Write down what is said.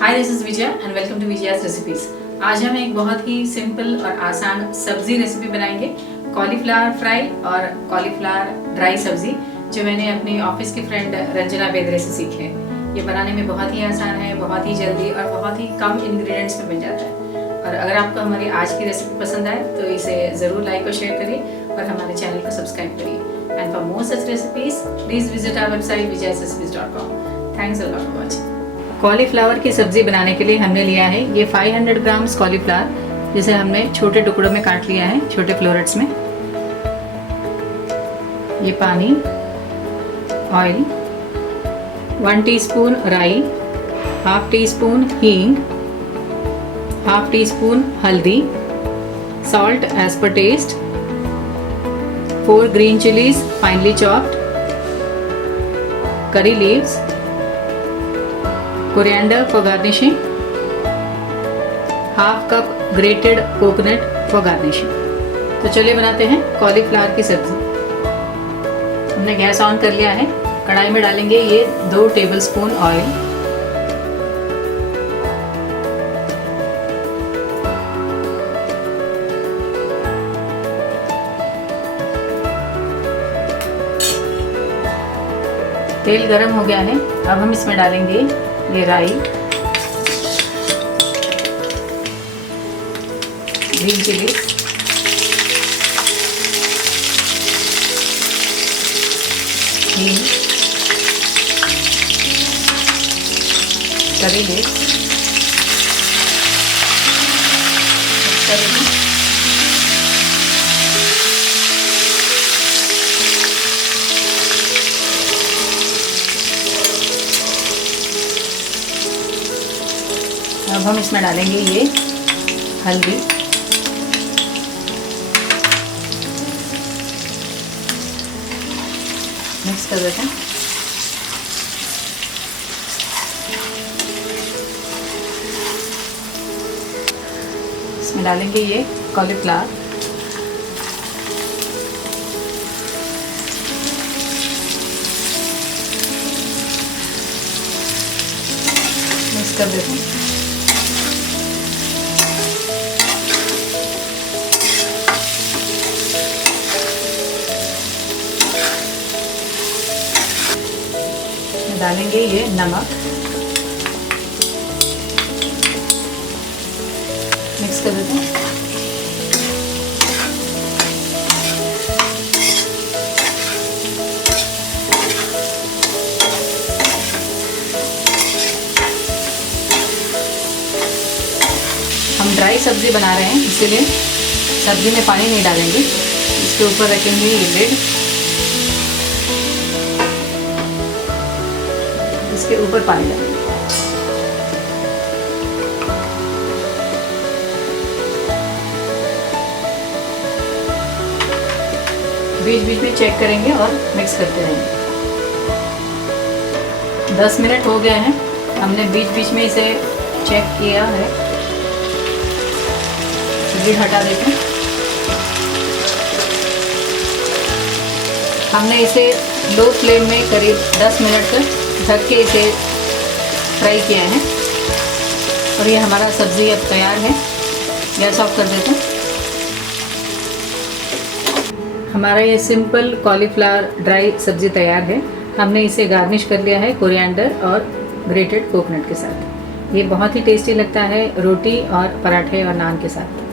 Hi, this is Vijaya and welcome to Vijaya's recipes. आज हम एक बहुत ही सिंपल और आसान सब्जी रेसिपी बनाएंगे, कॉलीफ्लावर फ्राई और कॉलीफ्लावर ड्राई सब्जी, जो मैंने अपनी ऑफिस की फ्रेंड रंजना बेदरे से सीखी है। ये बनाने में बहुत ही आसान है, बहुत ही जल्दी और बहुत ही कम इंग्रेडिएंट्स में बन जाता है। और अगर आपको हमारी आज की रेसिपी पसंद आए तो इसे ज़रूर लाइक और शेयर करिए और हमारे चैनल को सब्सक्राइब करिए। And for more such recipes please visit our website vijayasrecipes.com। Thanks a lot for watching. Cauliflower की सब्जी बनाने के लिए हमने लिया है ये 500 ग्राम्स कॉलीफ्लावर, जिसे हमने छोटे टुकड़ों में काट लिया है, छोटे फ्लोरेट्स में। ये पानी, ऑयल, 1 टीस्पून राई, हाफ टी स्पून हींग, हाफ टी स्पून हल्दी, सॉल्ट एज पर taste, 4 green chillies finely chopped, curry leaves, coriander for garnishing, half cup grated coconut for garnishing. तो चलिए बनाते हैं कॉलीफ्लावर की सब्जी। हमने गैस ऑन कर लिया है। कढ़ाई में डालेंगे ये 2 टेबलस्पून ऑयल, तेल गरम हो गया है। अब हम इसमें डालेंगे ये राई, ग्रीन चिली, हींग, करी लीव्स, अब हम इसमें डालेंगे ये हल्दी, मिक्स कर देते हैं। इसमें डालेंगे ये कॉलीफ्लावर, मिक्स कर देते हैं। डालेंगे ये नमक, मिक्स कर देते हैं। हम ड्राई सब्जी बना रहे हैं, इसीलिए सब्जी में पानी नहीं डालेंगे। इसके ऊपर रखेंगे ये लिड, इसके ऊपर पानी डालेंगे। बीच बीच में चेक करेंगे और मिक्स करते रहेंगे। 10 मिनट हो गए हैं, हमने बीच बीच में इसे चेक किया है। लिड हटा देते हैं। हमने इसे लो फ्लेम में करीब 10 मिनट तक ढक के इसे फ्राई किया है और ये हमारा सब्ज़ी अब तैयार है। गैस ऑफ कर देते हैं। हमारा ये सिंपल कॉलीफ्लावर ड्राई सब्ज़ी तैयार है। हमने इसे गार्निश कर लिया है कोरिएंडर और ग्रेटेड कोकोनट के साथ। ये बहुत ही टेस्टी लगता है रोटी और पराठे और नान के साथ।